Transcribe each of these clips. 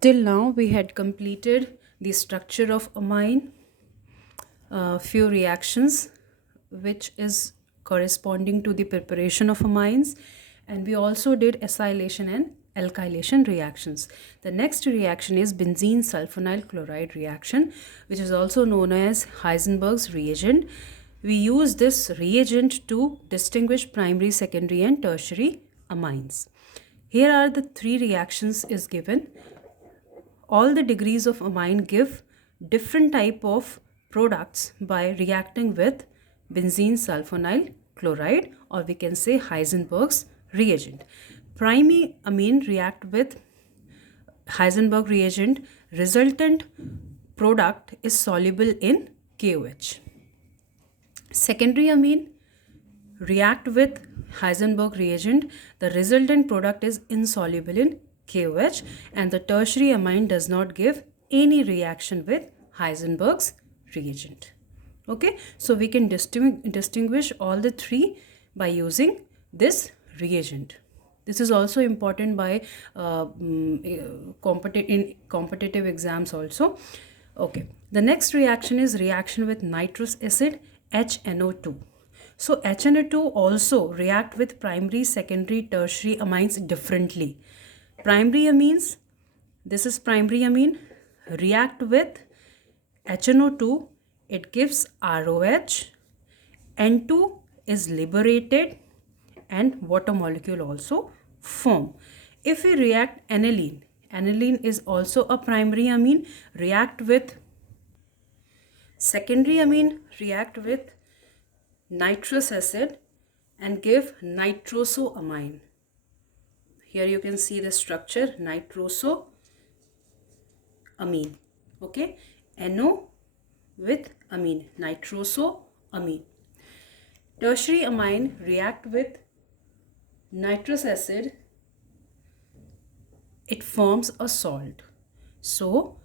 Till now, we had completed the structure of amine, few reactions, which is corresponding to the preparation of amines, and we also did acylation and alkylation reactions. The next reaction is benzene sulfonyl chloride reaction, which is also known as Heisenberg's reagent. We use this reagent to distinguish primary, secondary, and tertiary amines. Here are the three reactions is given. All the degrees of amine give different type of products by reacting with benzene sulfonyl chloride, or we can say Heisenberg's reagent. Primary amine react with Heisenberg reagent, resultant product is soluble in KOH. Secondary amine react with Heisenberg reagent, the resultant product is insoluble in KOH, and the tertiary amine does not give any reaction with Heisenberg's reagent. Okay, so we can distinguish all the three by using this reagent. This is also important by in competitive exams also. Okay, the next reaction is reaction with nitrous acid, HNO2. So HNO2 also react with primary, secondary, tertiary amines differently. Primary amines, this is primary amine, react with HNO2, it gives ROH, N2 is liberated and water molecule also form. If we react aniline, aniline is also a primary amine, react with secondary amine, react with nitrous acid and give nitrosoamine. Here you can see the structure, nitrosoamine. Okay, NO with amine, nitrosoamine. Tertiary amine react with nitrous acid, it forms a salt. So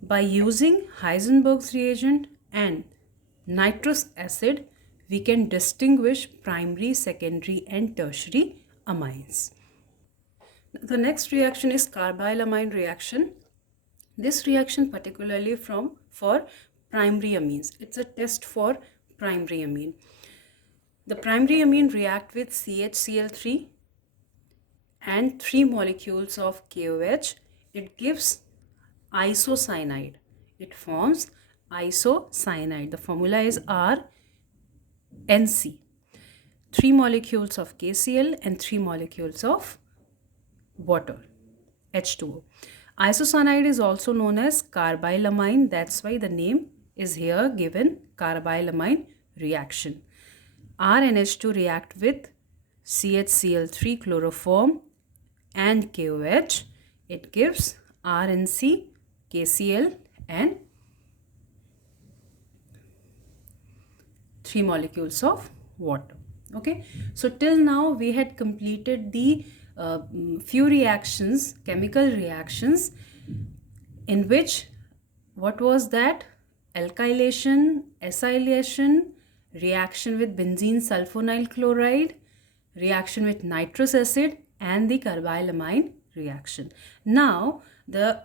by using Heisenberg's reagent and nitrous acid, we can distinguish primary, secondary and tertiary amines. The next reaction is carbylamine reaction. This reaction particularly for primary amines. It's a test for primary amine. The primary amine react with CHCl3 and 3 molecules of KOH. It gives isocyanide. It forms isocyanide. The formula is RNC. 3 molecules of KCl and 3 molecules of water, H2O. Isocyanide is also known as carbylamine. That's why the name is here given, carbylamine reaction. RNH2 react with CHCl3 chloroform and KOH. It gives RNC, KCl and 3 molecules of water. Okay, so till now we had completed the few reactions, chemical reactions, in which what was that? Alkylation, acylation, reaction with benzene sulfonyl chloride, reaction with nitrous acid and the carbylamine reaction. Now the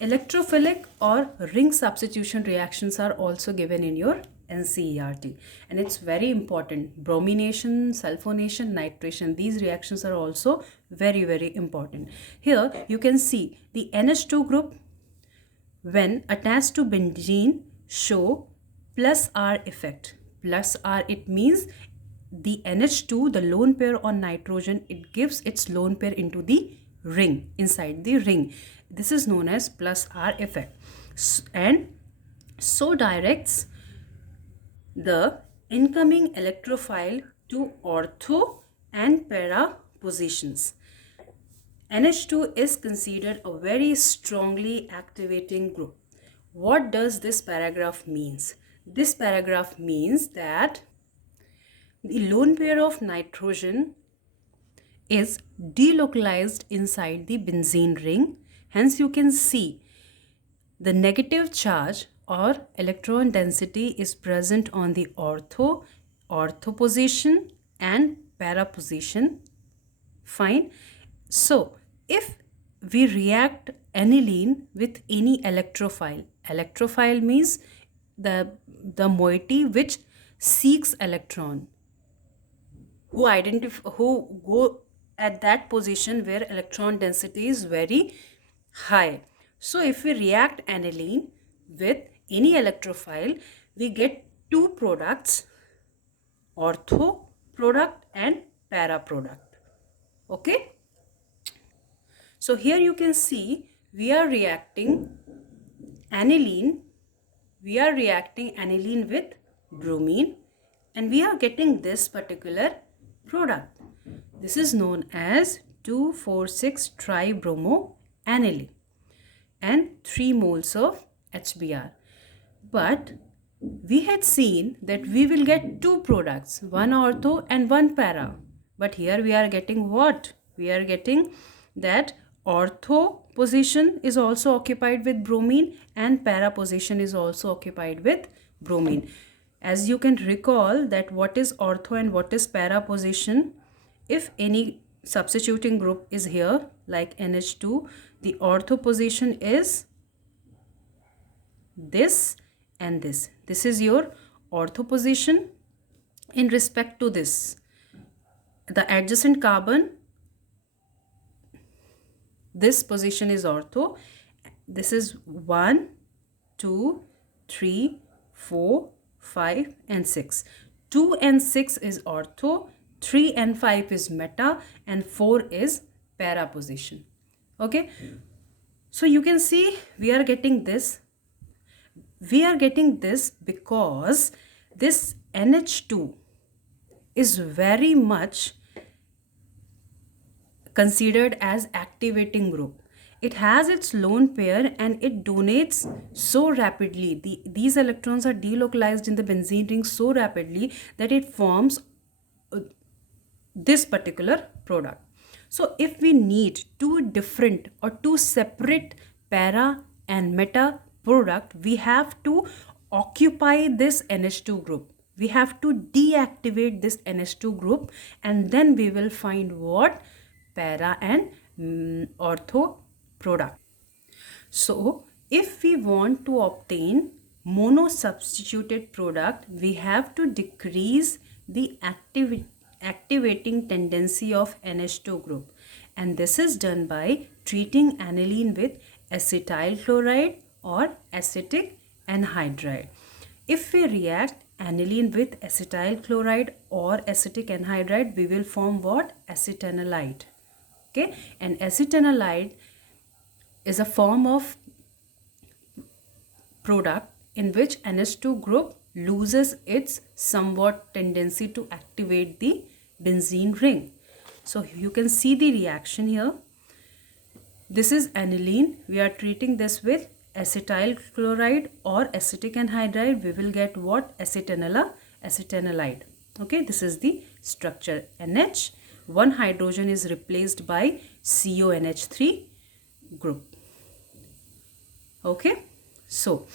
electrophilic or ring substitution reactions are also given in your NCERT, and it's very important. Bromination, sulfonation, nitration, these reactions are also very important. Here you can see the NH2 group when attached to benzene show plus R effect. Plus R, it means the NH2, the lone pair on nitrogen, it gives its lone pair into the ring, inside the ring. This is known as plus R effect, and so directs the incoming electrophile to ortho and para positions. NH2 is considered a very strongly activating group. What does this paragraph means? This paragraph means that the lone pair of nitrogen is delocalized inside the benzene ring. Hence you can see the negative charge or electron density is present on the ortho position and para position. Fine. So if we react aniline with any electrophile. Electrophile means the moiety which seeks electron, who go at that position where electron density is very high. So if we react aniline with any electrophile, we get two products, ortho product and para product. Okay, so here you can see we are reacting aniline with bromine, and we are getting this particular product. This is known as 2,4,6 tribromoaniline and 3 moles of HBr. But we had seen that we will get two products, one ortho and one para. But here we are getting what? We are getting that ortho position is also occupied with bromine and para position is also occupied with bromine. As you can recall that what is ortho and what is para position, if any substituting group is here like NH2, the ortho position is this and this. This is your ortho position. In respect to this, the adjacent carbon, this position is ortho. This is 1, 2, 3, 4, 5 and 6. 2 and 6 is ortho, 3 and 5 is meta, and 4 is para position. Okay, so you can see we are getting this. We are getting this because this NH2 is very much considered as activating group. It has its lone pair and it donates so rapidly. These electrons are delocalized in the benzene ring so rapidly that it forms this particular product. So if we need two different or two separate para and meta product, we have to occupy this NH2 group. We have to deactivate this NH2 group, and then we will find what? Para and ortho product. So if we want to obtain mono substituted product, we have to decrease the activating tendency of NH2 group, and this is done by treating aniline with acetyl chloride or acetic anhydride. If we react aniline with acetyl chloride or acetic anhydride, we will form what? Acetanilide. Okay, and acetanilide is a form of product in which NH2 group loses its somewhat tendency to activate the benzene ring. So you can see the reaction here. This is aniline. We are treating this with acetyl chloride or acetic anhydride. We will get what? Acetanilide. Okay, this is the structure. NH, one hydrogen is replaced by CONH3 group. Okay, so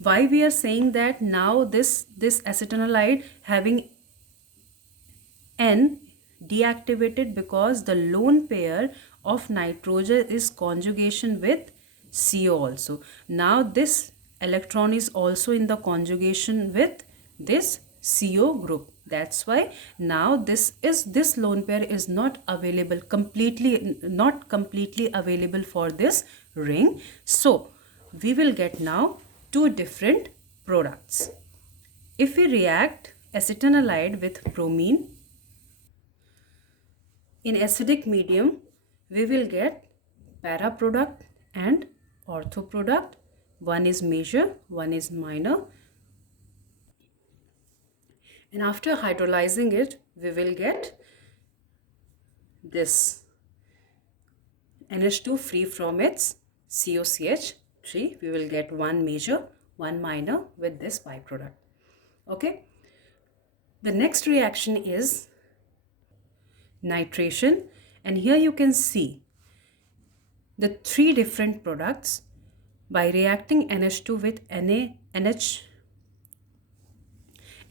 why we are saying that now this acetanilide having N deactivated? Because the lone pair of nitrogen is conjugation with CO also. Now this electron is also in the conjugation with this CO group. That's why now this lone pair is not completely available for this ring. So we will get now two different products. If we react acetanilide with bromine in acidic medium, we will get para product and ortho product. One is major, one is minor. And after hydrolyzing it, we will get this NH2 free from its COCH3. We will get one major, one minor with this byproduct. Okay. The next reaction is nitration, and here you can see the three different products by reacting NH2 with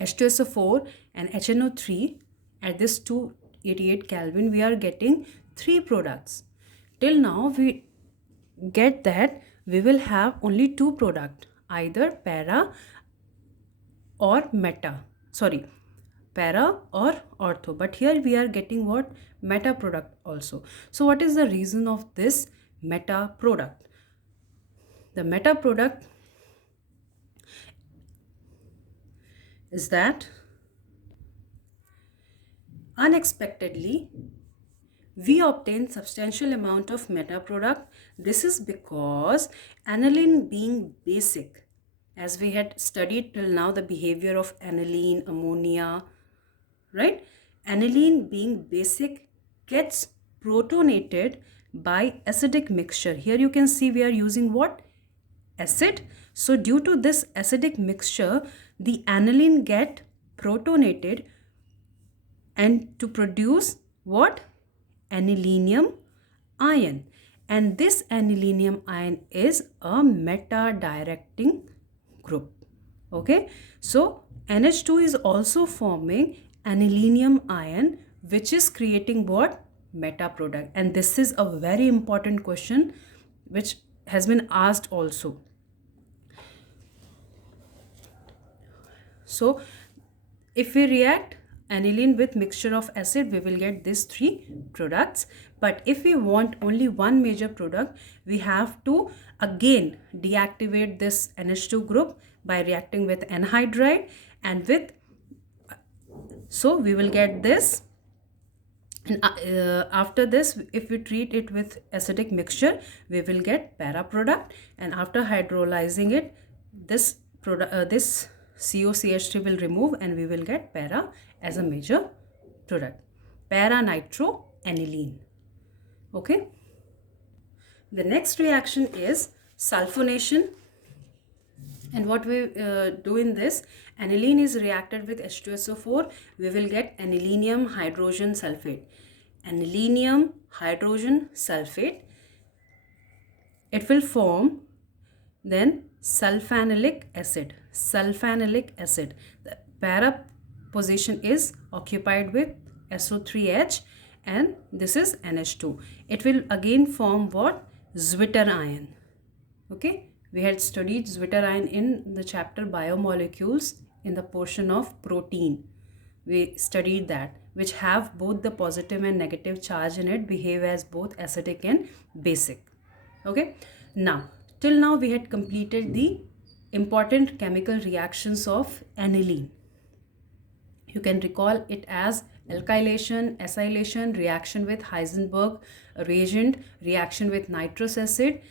H2SO4 and HNO3 at this 288 Kelvin. We are getting three products. till now we get that we will have only two products, either para or para or ortho, but here we are getting what? Meta product also. So what is the reason of this meta product? The meta product is that unexpectedly we obtain substantial amount of meta product. This is because aniline being basic, as we had studied till now the behavior of aniline, ammonia, right? Aniline being basic gets protonated by acidic mixture. Here you can see we are using what? Acid. So due to this acidic mixture, the aniline get protonated and to produce what? Anilinium ion. And this anilinium ion is a meta-directing group. Okay, so NH2 is also forming anilinium ion, which is creating what? Meta product. And this is a very important question which has been asked also. So if we react aniline with mixture of acid, we will get these three products. But if we want only one major product, we have to again deactivate this NH2 group by reacting with anhydride, and with, so we will get this. And after this, if we treat it with acidic mixture, we will get para product, and after hydrolyzing it, this product, this COCH3 will remove, and we will get para as a major product, para nitroaniline. Okay, the next reaction is sulfonation. And what we do in this, aniline is reacted with H2SO4, we will get anilinium hydrogen sulfate. Anilinium hydrogen sulfate, it will form then sulfanilic acid. Sulfanilic acid, the para position is occupied with SO3H, and this is NH2. It will again form what? Zwitter ion. Okay, we had studied Zwitter ion in the chapter biomolecules in the portion of protein. We studied that, which have both the positive and negative charge in it, behave as both acidic and basic. Okay, now till now we had completed the important chemical reactions of aniline. You can recall it as alkylation, acylation, reaction with Heisenberg reagent, reaction with nitrous acid,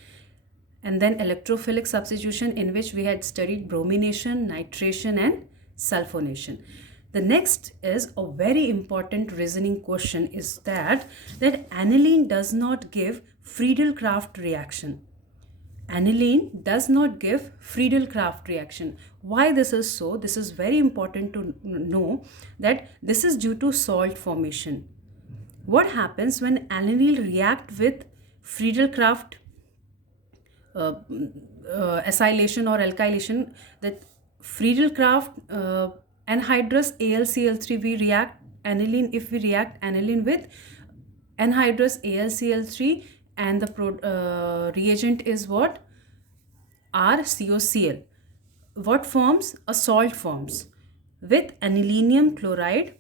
and then electrophilic substitution, in which we had studied bromination, nitration, and sulfonation. The next is a very important reasoning question, is that aniline does not give Friedel-Crafts reaction. Aniline does not give Friedel-Crafts reaction. Why this is so? This is very important to know, that this is due to salt formation. What happens when aniline react with Friedel-Crafts acylation or alkylation? That Friedel-Crafts anhydrous AlCl3, we react aniline, if we react aniline with anhydrous AlCl3, and the reagent is what? RCOCl. What forms? A salt forms with anilinium chloride.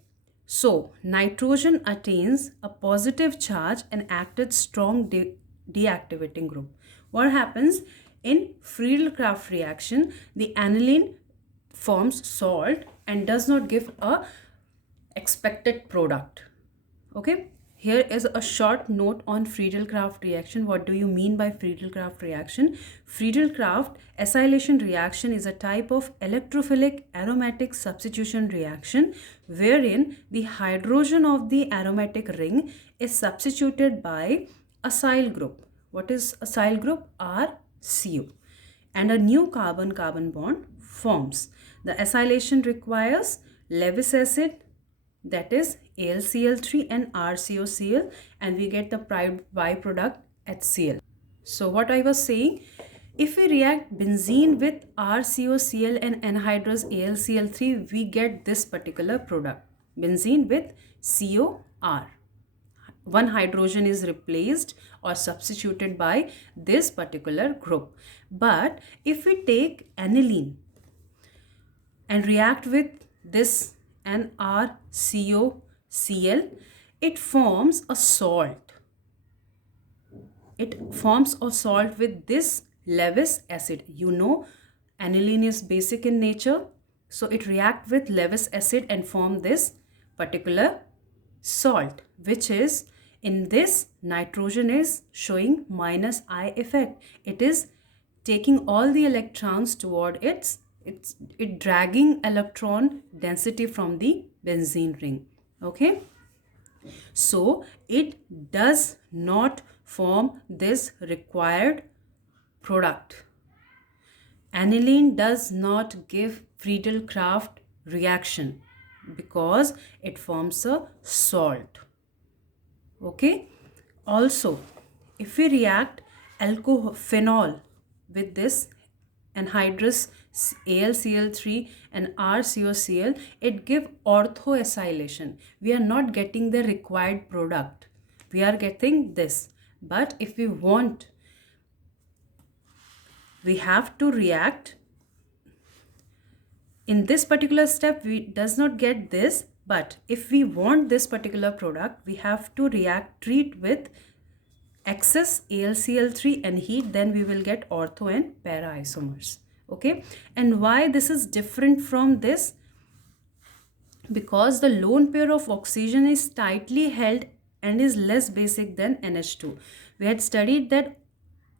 So nitrogen attains a positive charge and acts strong deactivating group. What happens in Friedel-Crafts reaction? The aniline forms salt and does not give a expected product. Okay, here is a short note on Friedel-Crafts reaction. What do you mean by Friedel-Crafts reaction? Friedel-Crafts acylation reaction is a type of electrophilic aromatic substitution reaction wherein the hydrogen of the aromatic ring is substituted by acyl group. What is acyl group? RCO. And a new carbon-carbon bond forms. The acylation requires Lewis acid, that is AlCl3 and RCOCl, and we get the byproduct HCl. So what I was saying, if we react benzene with RCOCl and anhydrous AlCl3, we get this particular product, benzene with COR, one hydrogen is replaced or substituted by this particular group. But if we take aniline and react with this NrCoCl, it forms a salt. It forms a salt with this Lewis acid. You know, aniline is basic in nature, so it reacts with Lewis acid and form this particular salt, which is in this nitrogen is showing minus I effect. It is taking all the electrons toward it dragging electron density from the benzene ring. Okay, so it does not form this required product. Aniline does not give Friedel-Crafts reaction because it forms a salt. Okay, also if we react alkophenol with this anhydrous AlCl3 and RCOCl, it give orthoacylation. We are not getting the required product, we are getting this. But if we want, we have to react in this particular step, we does not get this. But if we want this particular product, we have to treat with excess AlCl3 and heat, then we will get ortho and para isomers. Okay, and why this is different from this? Because the lone pair of oxygen is tightly held and is less basic than NH2. We had studied that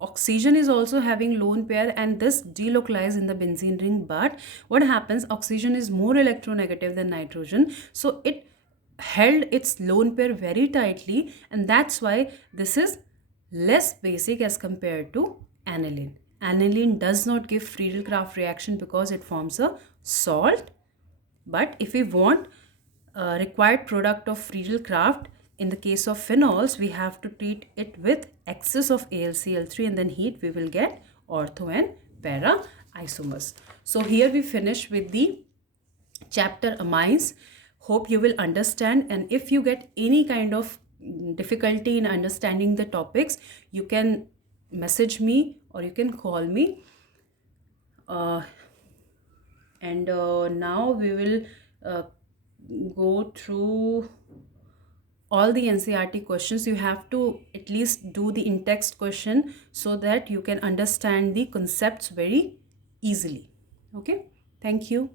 oxygen is also having lone pair and this delocalized in the benzene ring, but what happens, oxygen is more electronegative than nitrogen, so it held its lone pair very tightly, and that's why this is less basic as compared to aniline. Aniline does not give Friedel-Crafts reaction because it forms a salt. But if we want required product of Friedel-Crafts, in the case of phenols, we have to treat it with excess of AlCl3 and then heat, we will get ortho and para isomers. So here we finish with the chapter amines. Hope you will understand, and if you get any kind of difficulty in understanding the topics, you can message me or you can call me. Now we will go through all the NCERT questions. You have to at least do the in-text question so that you can understand the concepts very easily. Okay, thank you.